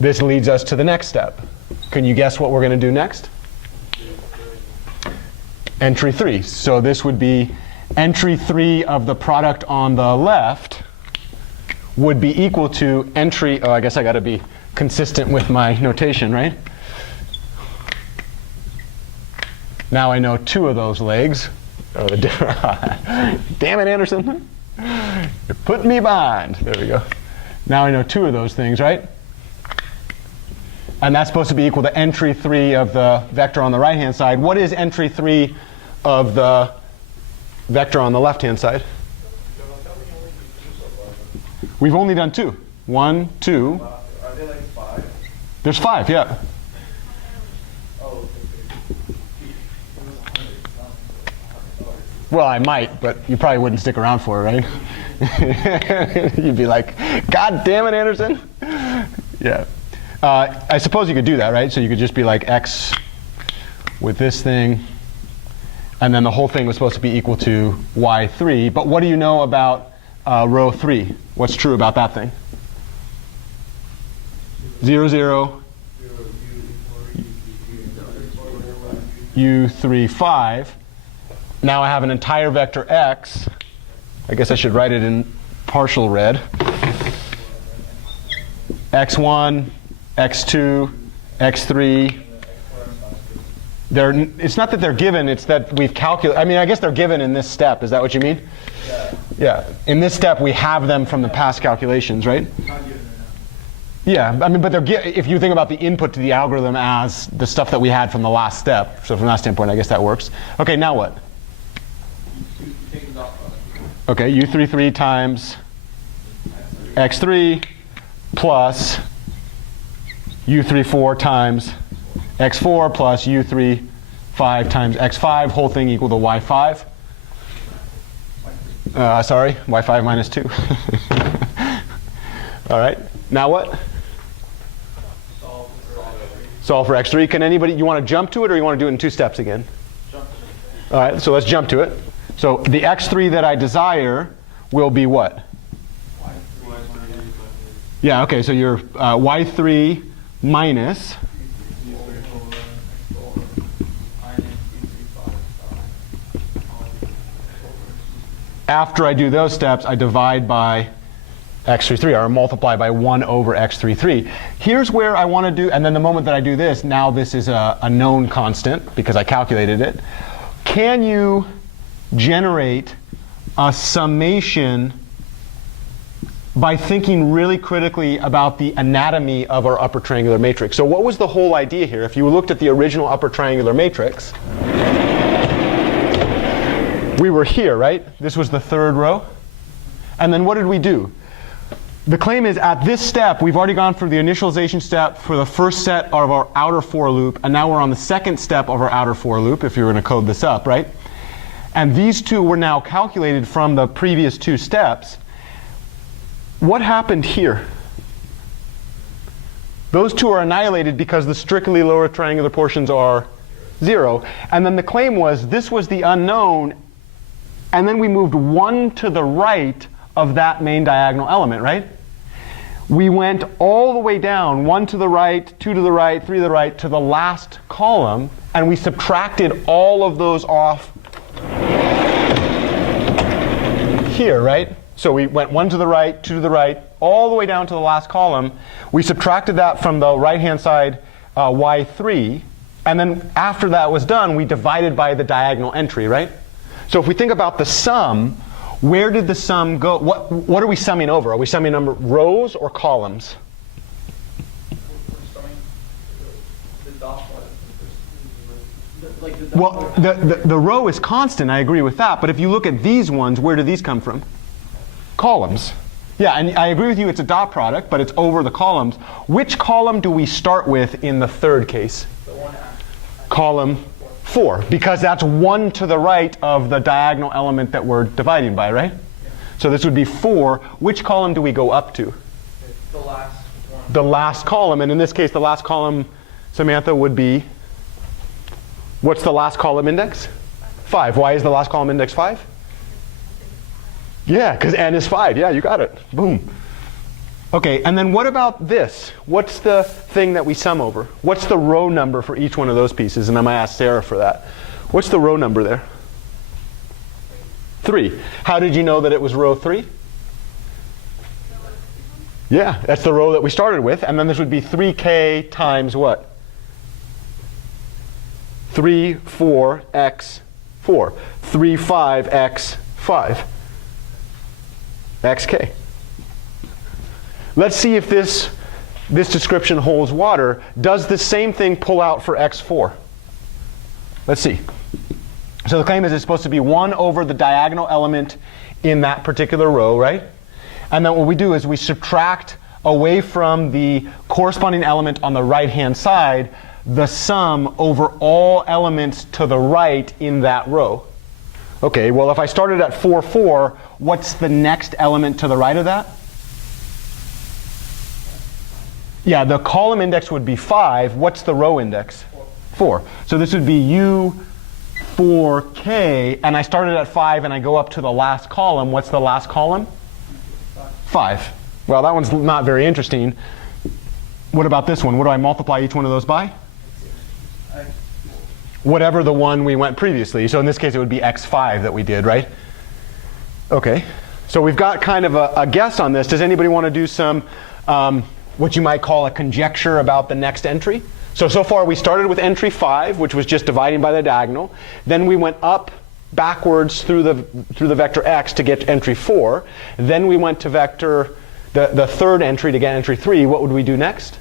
This leads us to the next step. Can you guess what we're going to do next? Entry 3. So this would be entry 3 of the product on the left would be equal to entry, oh, I guess I got to be consistent with my notation, right? Now I know 2 of those legs. Oh, the different. Damn it, Anderson. You're putting me behind. There we go. Now I know 2 of those things, right? And that's supposed to be equal to entry 3 of the vector on the right-hand side. What is entry 3 of the vector on the left-hand side? We've only done 2. 1, 2. Are they like 5? There's 5, yeah. Oh, Well, I might, but you probably wouldn't stick around for it, right? You'd be like, God damn it, Anderson. Yeah. I suppose you could do that, right? So you could just be like x with this thing, and then the whole thing was supposed to be equal to y3. But what do you know about row 3? What's true about that thing? 0, 0, u3, 5. Now I have an entire vector x. I guess I should write it in partial red. x1, x2, x3. It's not that they're given, it's that we've calculated. I mean, I guess they're given in this step. Is that what you mean? Yeah. In this step, we have them from the past calculations, right? Yeah, I mean, but if you think about the input to the algorithm as the stuff that we had from the last step, so from that standpoint, I guess that works. OK, now what? OK, u33 times x3 plus u34 times x4 plus u35 times x5, whole thing equal to y5. Sorry, y5 minus 2. All right, now what? Solve for x3. Can anybody, you want to jump to it or you want to do it in 2 steps again? All right, so let's jump to it. So the x3 that I desire will be what? Yeah, OK, so your y3 minus after I do those steps, I divide by x33, or multiply by 1 over x33. Here's where I want to do, and then the moment that I do this, now this is a known constant because I calculated it. Can you generate a summation by thinking really critically about the anatomy of our upper triangular matrix? So what was the whole idea here? If you looked at the original upper triangular matrix, we were here, right? This was the 3rd row. And then what did we do? The claim is at this step, we've already gone through the initialization step for the first set of our outer for loop, and now we're on the second step of our outer for loop, if you were going to code this up, right? And these 2 were now calculated from the previous 2 steps. What happened here? Those 2 are annihilated because the strictly lower triangular portions are 0. And then the claim was this was the unknown, and then we moved 1 to the right of that main diagonal element, right? We went all the way down, 1 to the right, 2 to the right, 3 to the right, to the last column, and we subtracted all of those off here, right? So we went 1 to the right, 2 to the right, all the way down to the last column. We subtracted that from the right-hand side, y3. And then after that was done, we divided by the diagonal entry, right? So if we think about the sum, where did the sum go? What are we summing over? Are we summing number rows or columns? Well, the row is constant. I agree with that. But if you look at these ones, where do these come from? Columns. Yeah, and I agree with you. It's a dot product, but it's over the columns. Which column do we start with in the 3rd case? Column 4, because that's 1 to the right of the diagonal element that we're dividing by, right? Yeah. So this would be 4. Which column do we go up to? The last one. The last column. And in this case, the last column, Samantha, would be, what's the last column index? 5. Why is the last column index 5? Yeah, because n is 5. Yeah, you got it. Boom. Okay, and then what about this? What's the thing that we sum over? What's the row number for each one of those pieces? And I'm going to ask Sarah for that. What's the row number there? 3. How did you know that it was row 3? Yeah, that's the row that we started with. And then this would be 3k times what? 3, 4, x, 4. 3, 5, x, 5. xk. Let's see if this description holds water. Does the same thing pull out for x4? Let's see. So the claim is it's supposed to be 1 over the diagonal element in that particular row, right? And then what we do is we subtract away from the corresponding element on the right-hand side the sum over all elements to the right in that row. Okay, well, if I started at 4, 4, what's the next element to the right of that? Yeah, the column index would be 5. What's the row index? 4. So this would be U4K, and I started at 5 and I go up to the last column. What's the last column? 5. Well, that one's not very interesting. What about this one? What do I multiply each one of those by? Whatever the one we went previously. So in this case, it would be x5 that we did, right? Okay. So we've got kind of a guess on this. Does anybody want to do some what you might call a conjecture about the next entry? So far we started with entry 5, which was just dividing by the diagonal. Then we went up backwards through the vector x to get to entry 4. Then we went to vector the third entry to get entry 3. What would we do next?